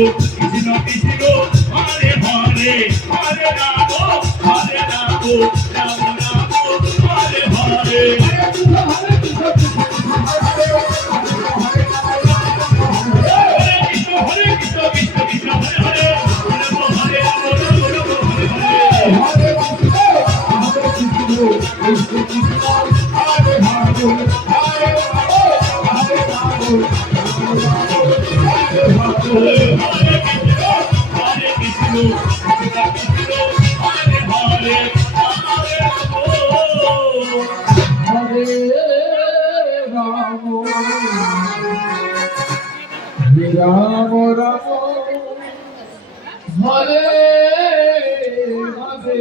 কৃষ্ণ হরে হরে হরে রাম হরে রাম রাম রাম হরে হরে রাম রাম হরে হরে।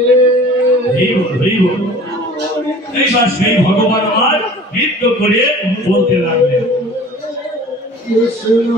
এইবার সেই ভগবান আমার নৃত্য করে বলতে লাগলেন কৃষ্ণ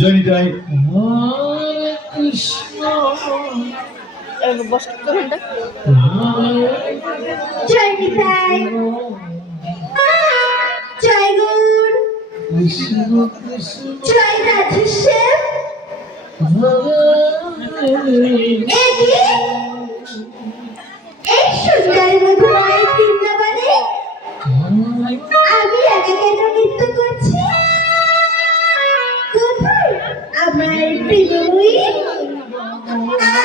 জয় জয় হরে কৃষ্ণ জয় নিতাই জয় গৌর কৃষ্ণ কৃষ্ণ জয় রাধেশ্যাম। এই সুন্দর মধুময় বৃন্দাবনে আমি আগে কেন নৃত্য করছি? কোথায় আমার প্রিয়ময়ী?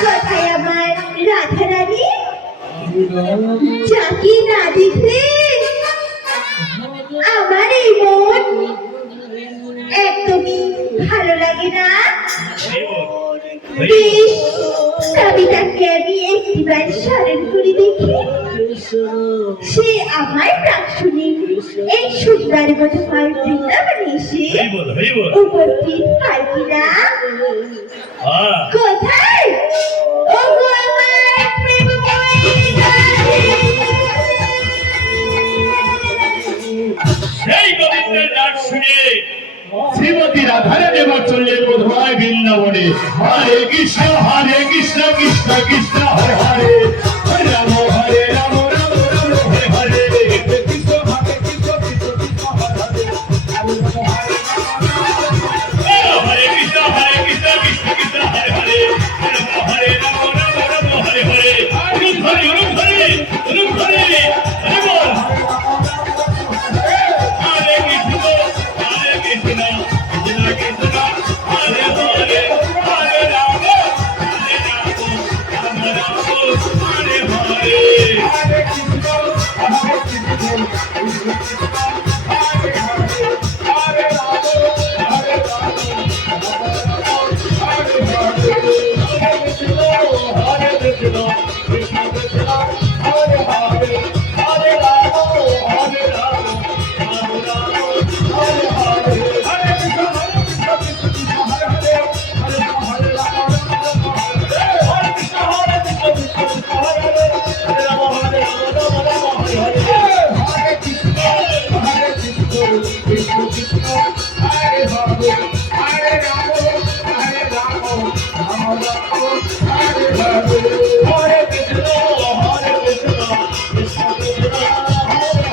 কোথায় আমার রাধারানী? যাকে না দেখলে আমার এই মন একদমই ভালো লাগে না। বেশ, তবে তাকে আমি একটিবার স্মরণ করে দেখি। সে আমার প্রাক্শুনি এই সুন্দর মধুময় বৃন্দাবনে এসে উপস্থিত হয় কিনা? কোথায়? ওগো আমার প্রেমময়ী রাধে। সেই গোবিন্দের ডাক শুনে শ্রীমতী রাধারানী এবার চললেন মধুময় বৃন্দাবনে। হরে কৃষ্ণ কৃষ্ণ কৃষ্ণ হরে হরে হরে রাম হরে রাম রাম রাম হরে হরে কৃষ্ণ হরে কৃষ্ণ কৃষ্ণ কৃষ্ণ হরে হরে হরে কৃষ্ণ কৃষ্ণ কৃষ্ণ হরে হরে হরে রাম রাম রাম হরে হরে অনুপ হরে অনুপ হরে অনুপ হরে হরে বল হরে কৃষ্ণ কৃষ্ণ কৃষ্ণ কৃষ্ণ হরে হরে হরে রাম রাম রাম হরে হরে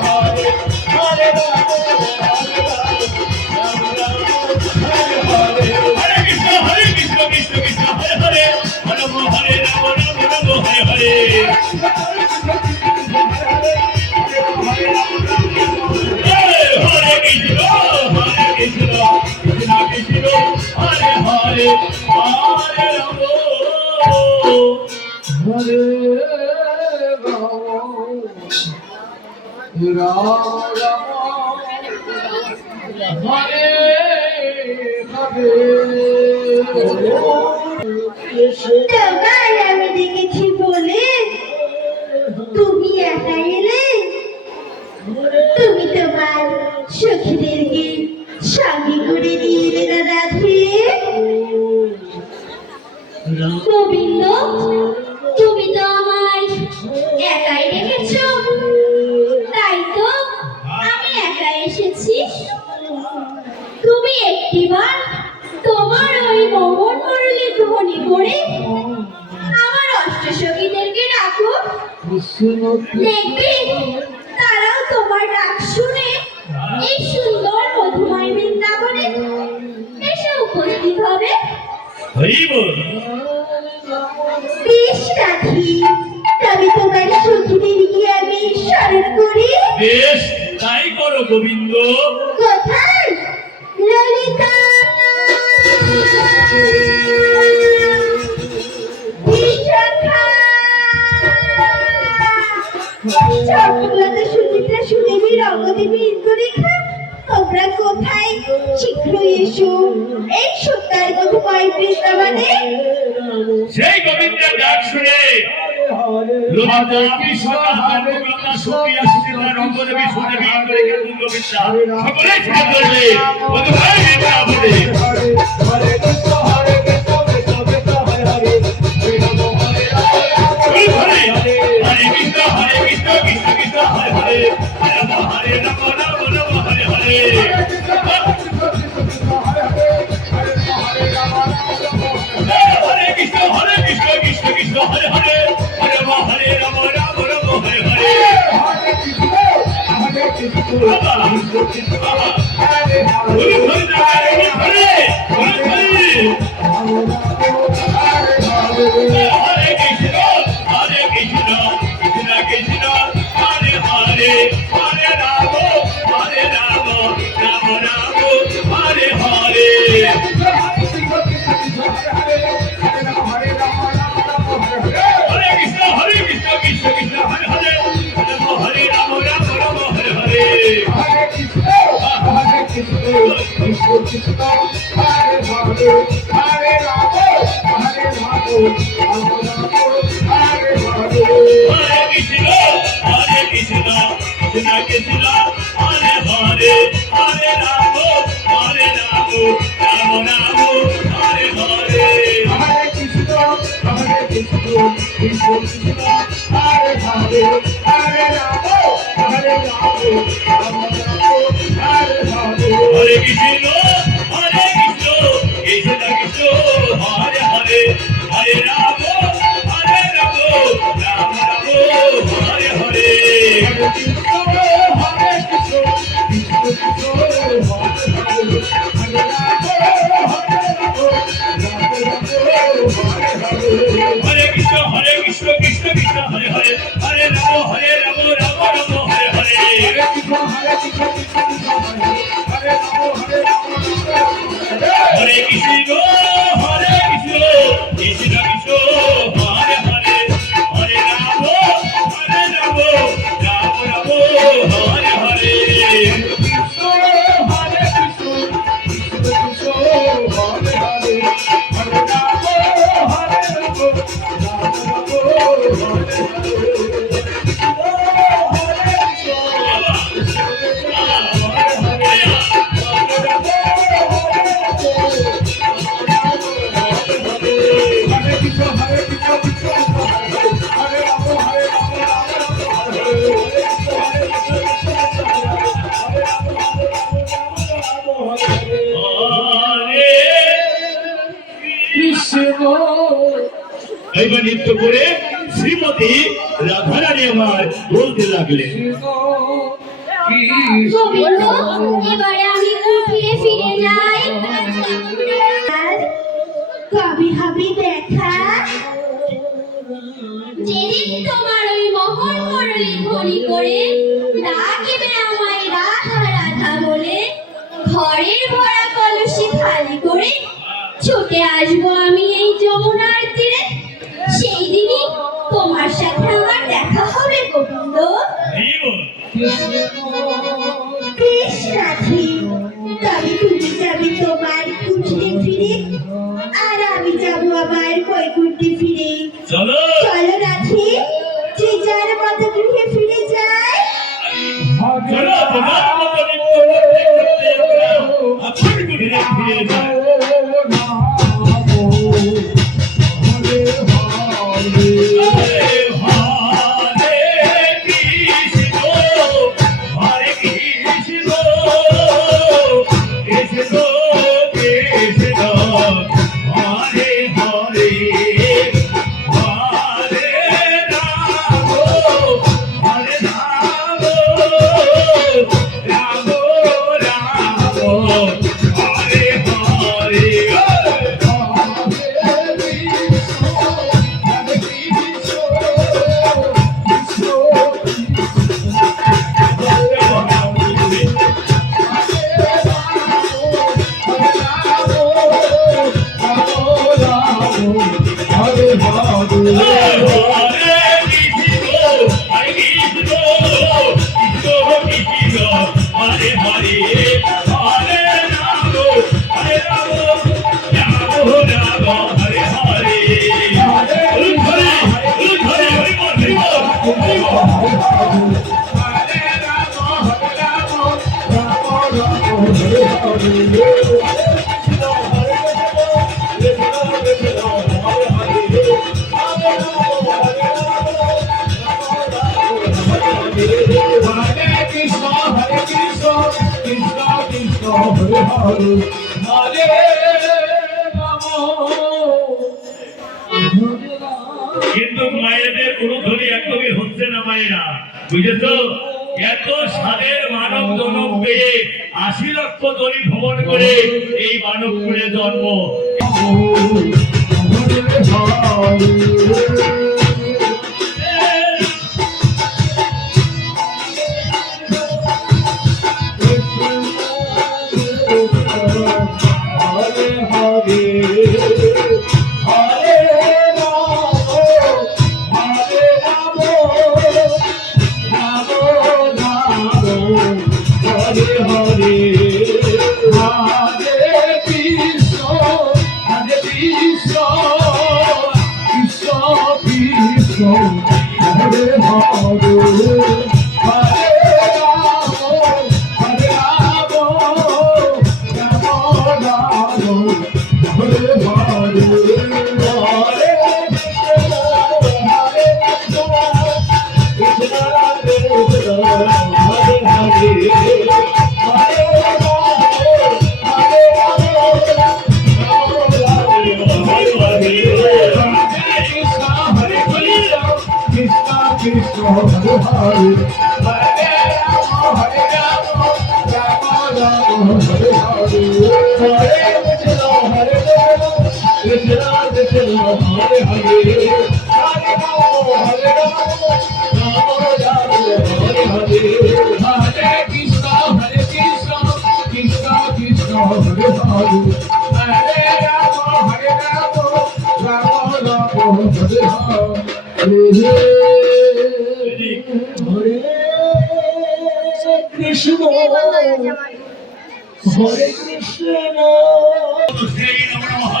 হরে রাম রাম হরে হরে। তোমায় আমি দেখেছি বলে তুমি একা এলে। তুমি তোমার সখীদেরকে সঙ্গে করে নিয়ে এলে না রাধে? গোবিন্দ, তুমি তো আমায় দেখবে তারাও তোমার ডাক শুনে এই সুন্দর মধুময় বৃন্দাবনে এসে উপস্থিত হবে। হরি বল। বেশ রাখি, তবে তোমার সখীদের গিয়ে আমি স্মরণ করি। বেশ, তাই করো গোবিন্দ। কোথায়? ললিতা, বিশাখা, চক্রলতা, সুচিত্রা, সুদেবী, রঙ্গদেবী, ইন্দ্ররেখা, তোমরা কোথায়? শীঘ্রই এসো এই সত্যার মধুময় বৃন্দাবনে। সেই গোবিন্দের ডাক শুনে ললিতা, বিশাখা, চন্দ্রকলা, সুপ্রিয়া, সুচিত্রা, রঙ্গদেবী, সুদেবী, ইন্দ্ররেখা, তুঙ্গবিদ্যা সকলেই ছুটে চলবে মধুময় বৃন্দাবনে। হরে হরে, হরে কৃষ্ণ কৃষ্ণ কৃষ্ণ, হরে হরে, হরে রাম রাম রাম, হরে হরে। হরে কৃষ্ণ কৃষ্ণ কৃষ্ণ, হরে হরে, হরে রাম রাম রাম, হরে হরে। বাবা, বাবা, হরে হরে, হরে হরে, হরে কৃষ্ণ কৃষ্ণ কৃষ্ণ, হরে হরে, হরে রাম রাম রাম, হরে হরে। হরে কৃষ্ণ কৃষ্ণ কৃষ্ণ, হরে হরে, হরে রাম রাম, হরে হরে। হরে কৃষ্ণ কৃষ্ণ কৃষ্ণ, হরে হরে, হরে রাম রাম রাম, হরে হরে। হরে কৃষ্ণ কৃষ্ণ কৃষ্ণ, হরে হরে, হরে রাম রাম রাম, হরে হরে। হরে কৃষ্ণ কৃষ্ণ কৃষ্ণ, হরে হরে, হরে রাম রাম রাম, হরে হরে। হরে কৃষ্ণ কৃষ্ণ কৃষ্ণ, হরে হরে, হরে রাম রাম রাম, হরে হরে। এইবার নৃত্য করে শ্রীমতী রাধারানী আমার বলতে লাগলেন। গোবিন্দ, এবারে আমি কুঠিরে ফিরে যাই। আর কবে হবে দেখা? যেদিন তোমার ওই মোহন মুরলী ধ্বনি করে ডাকিবে আমায় রাধা রাধা বলে, ঘরের ভরা কলসি খালি করে ছুটে আসবো আমি এই যমুনার তীরে। সেই দিনই তোমার সাথে আমার দেখা হবে গোবিন্দ। বেশ রাখি, তবে তুমি যাবে তোমার কুঠিরে ফিরে, আর আমি যাবো আমার বৈকুণ্ঠে ফিরে। চলো চলো রাখি, যে যার মতো গৃহে ফিরে যায়। চলো, তোমার মতো নৃত্য করতে করতে আমরা আপন কুটিরে ফিরে যাই। হরে কিন্তু মায়েদের কোনো ধনী একদমই হচ্ছে না মায়েরা, বুঝেছো? এত স্বাদের মানব জন্ম পেয়ে ৮০ লক্ষ ধনী ভ্রমণ করে এই মানব কুলে জন্ম। কৃষ্ণ হরে কৃষ্ণ সেই নমঃ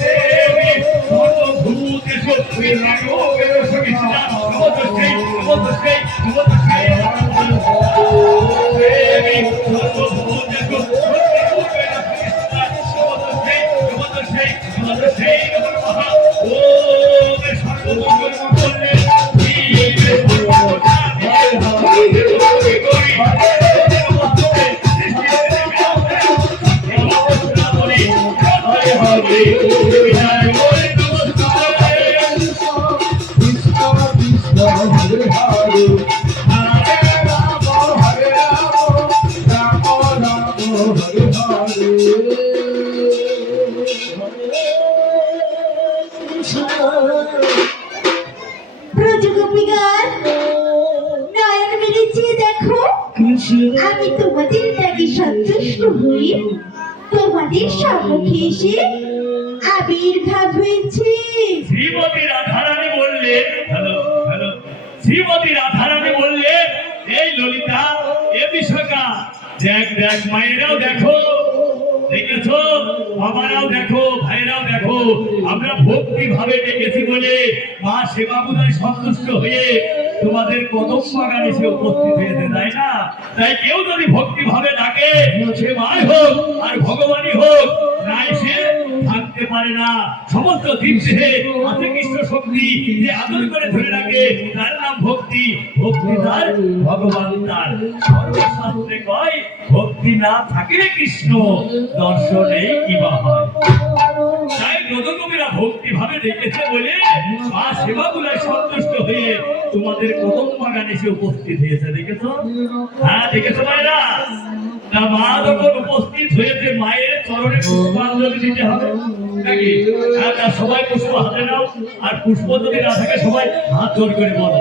দেবী সর্বভূতেষু বিরাজোগে সবিতা নমস্তে নমস্তে নমস্তে দেবী সর্বভূতেষু নমস্তে নমস্তে নমস্তে নমঃ ওম সর্বমঙ্গল মঙ্গলে জীবে ব্রজগোপীগণ, নয়ন মেলেছে দেখো, আমি তোমাদের ডাকে সন্তুষ্ট হই তোমাদের সম্মুখে এসে আবির্ভাব হয়েছে। শ্রীমতী রাধারানী বললেন, হ্যালো হ্যালো, শ্রীমতী রাধারানী বললেন, এই ললিতা, এ বিশাখা, দেখ দেখ, মায়েরাও দেখো, দেখেছো, বাবারাও দেখো, ভাইরাও দেখো, আমরা ভক্তি ভাবে ডেকেছি বলে মা সেবাবুদায় সন্তুষ্ট হয়ে তোমাদের কদম বাগানে এসে উপস্থিত হয়েছে, তাই না? তাই কেউ যদি ভক্তি ভাবে ডাকে, সে মাই হোক আর ভগবানই হোক, না এসে থাকতে পারে না। সমস্ত জীবদেহে আছে কৃষ্ণ শক্তি, যে আদর করে ধরে রাখে তার নাম ভক্তি। ভক্তি তার, ভগবান তার। সর্বশাস্ত্রে কয়, ভক্তি না থাকিলে কৃষ্ণ দর্শনে কিবা হয়। তাই ব্রজকবিরা ভক্তি ভাবে ডেকেছে বলে মা সেবাগুলায় সন্তুষ্ট হয়ে তোমাদের কদম বাগানে এসে উপস্থিত হয়েছে, দেখেছো? হ্যাঁ দেখেছো মায়েরা? তা মা যখন উপস্থিত হয়েছে, মায়ের চরণে পুষ্পাঞ্জলি দিতে হবে নাকি? হ্যাঁ, তা সবাই পুষ্প হাতে নাও, আর পুষ্প যদি না থাকে সবাই হাত জোর করে বলো,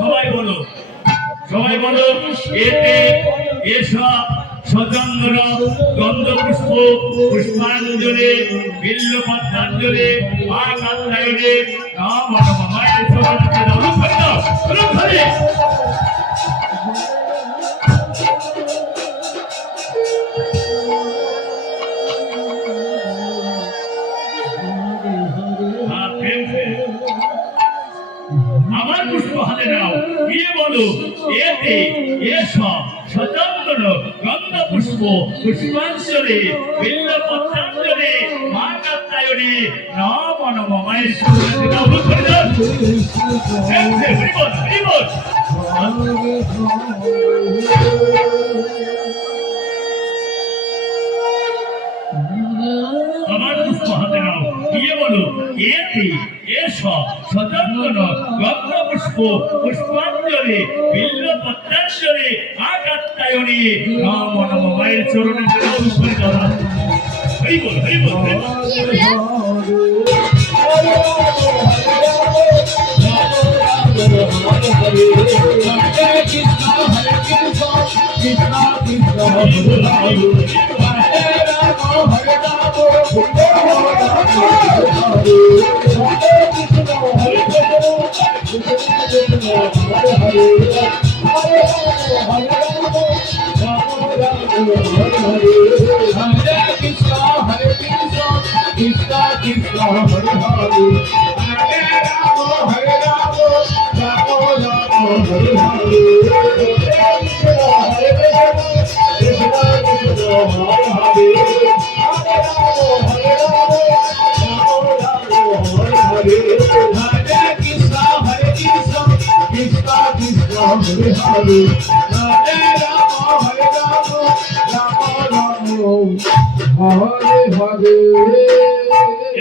সবাই বলো, সবাই বলো, এতে এসব স্বচন্দ্র গন্ধ পুষ্প পুষ্পাঞ্জলি বিল্লপত্রাঞ্জলি মা কাত্যায়নে নম নম মায়ের চরণে দাও, রূপ দাও, রূপ ধরে। আমার পুষ্প হাতে নাও, গিয়ে বলো, এ এতে এসব সচন্দন গন্ধ পুষ্প পুষ্পাঞ্জলি বিল্ল পত্রাঞ্জলি মা কাত্যায়নী নম নম মায়ের সুন্দর নাম করে দাও। হরিবল হরিবল। আমার পুষ্প হাতে নাও, দিয়ে বলো এতে এসব সচন্দন গন্ধ পুষ্প পুষ্পাঞ্জলি বিল্ল পত্রাঞ্জলি মা কাত্যায়নী নম নম মায়ের চরণে নাম করে দাও। হরিবল হরিবল হরিবল।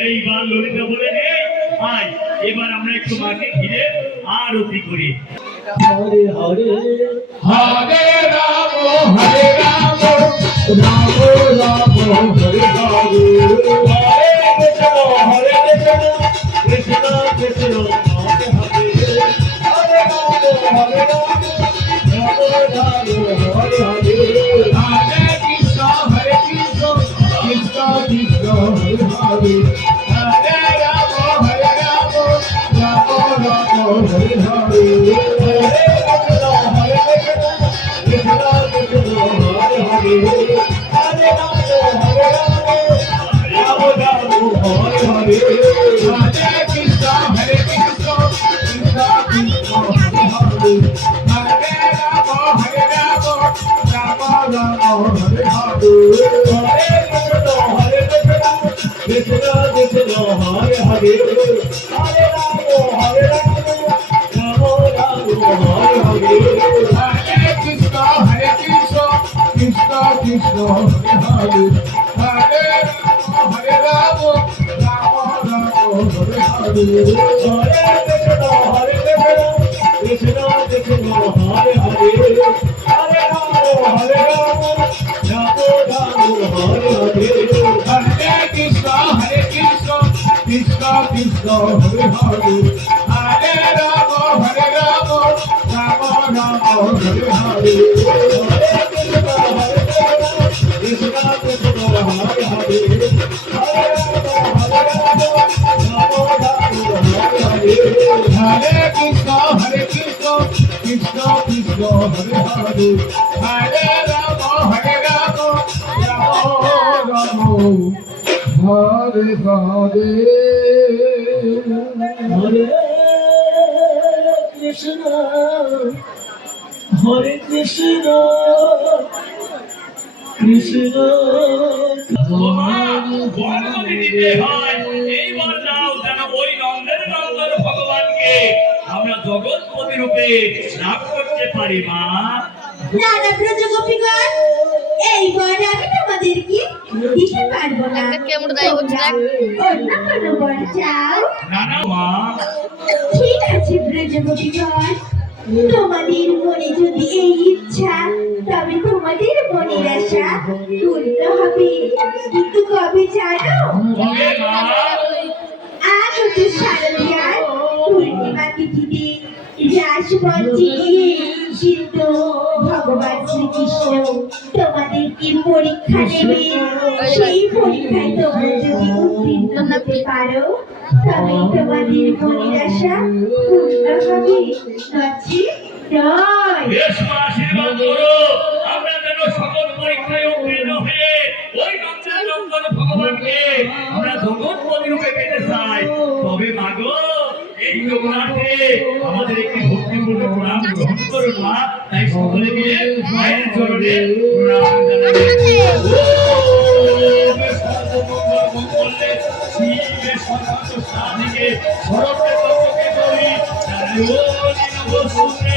এইবার ললিতা বলে নে আয় এবার আমরা একটু মাকে ঘিরে আরতি করি। হরে হরে হরে রাম হরে রাম রাম রাম হরে হরে হরে কৃষ্ণ কৃষ্ণ হরে হরে হরে রাম হরে রাম রাম রাম হরে হরে হরে কৃষ্ণ কৃষ্ণ কৃষ্ণ হরে হরে হরে রাম হরে রাম রাম রাম হরে হরে কৃষ্ণ হরে কৃষ্ণ কৃষ্ণ বর্ণনি দিতে হয় এইবার নাও যেন ওই নন্দের নন্দন ভগবানকে আমরা জগৎপতি রূপে লাভ করতে পারি মা। দাদা ব্রজগোপীগণ এইবার আমি তোমাদেরকে দিতে পারবো না। তোমরা অন্য কোনো বর চাও? না না মা, ঠিক আছে ব্রজগোপীগণ, তোমাদের মনে যদি এই ইচ্ছা তবে তোমাদের মনের আশা পূর্ণ হবে। কিন্তু কবে জানো? কবে মা? আগত শারদীয়ার পূর্ণিমা তিথিতে রাসমঞ্চে গিয়ে কিন্তু ভগবান শ্রীকৃষ্ণ তোমাদেরকে পরীক্ষা নেবে। সেই পরীক্ষায় তোমরা যদি উত্তীর্ণ হতে পারো তবে তোমাদের মনের আশা পূর্ণ হবে। নয় বেশ মা, আশীর্বাদ করো আমরা যেন সকল পরীক্ষায় উত্তীর্ণ হয়ে ওই নন্দের নন্দন ভগবানকে আমরা জগৎপতি রূপে পেতে চাই। তবে মাগো এই জগন্নাথে আমাদের একটি ভক্তিপূর্ণ প্রণাম গ্রহণ করুন মা। তাই সকলে মিলে মায়ের চরণে প্রণাম জানাবে। ওম সর্বমঙ্গল মঙ্গলে শিবে সর্বার্থ সাধিকে শরণে তপকে গৌরী নারায়ণী নমস্তুতে।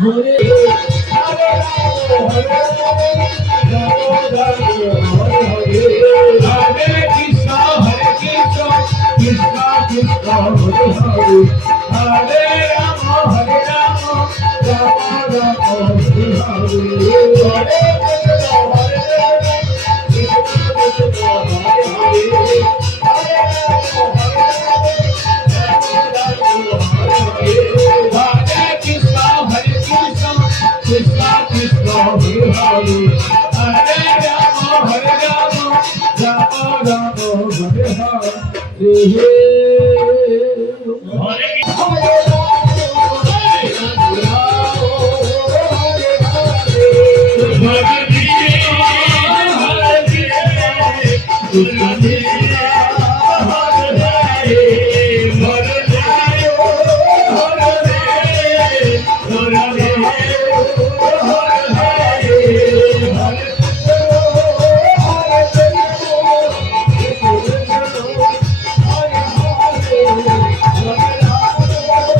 হরে Hare Krishna, Krishna Krishna, Hare Hare, Hare Rama, Rama Rama, Hare Hare. Hare Krishna, Krishna Krishna,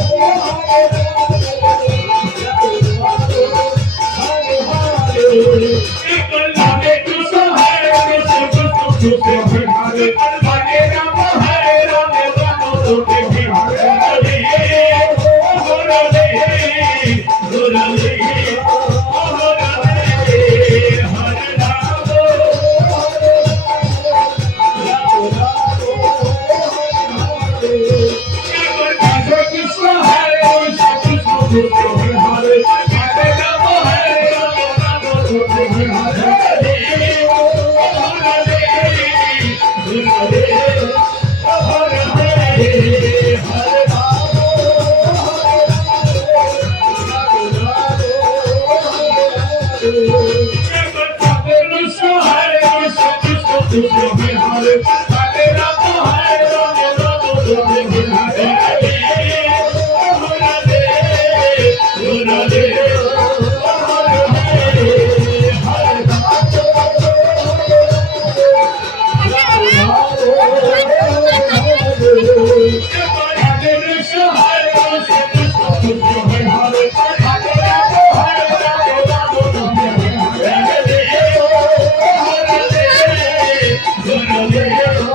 Hare Hare, Hare Rama, Krishna Krishna,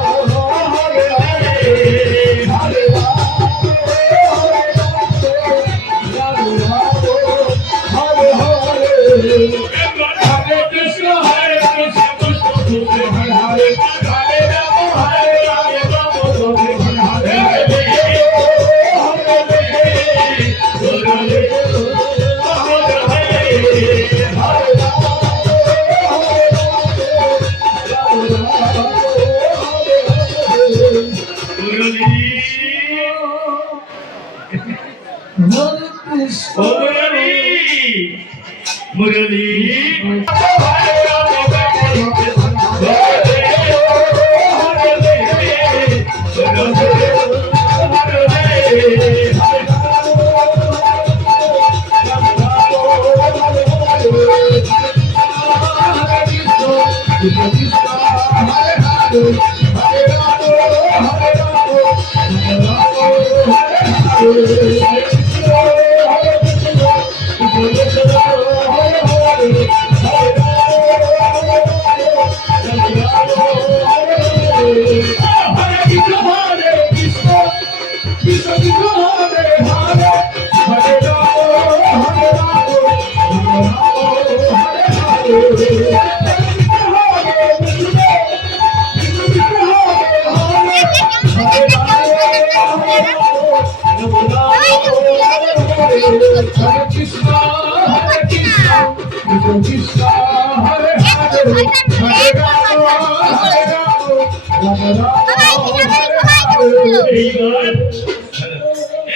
Hare Hare, Hare Rama, Rama Rama, Hare Hare. হরে মুরলী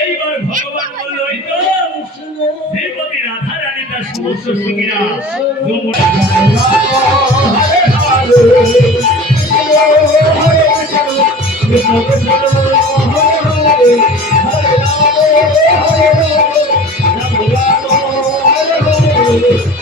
এইবার ভগবান বলল এই তো শ্রীমতী রাধা রানী তার সমস্ত সঙ্গীরা কৃষ্ণ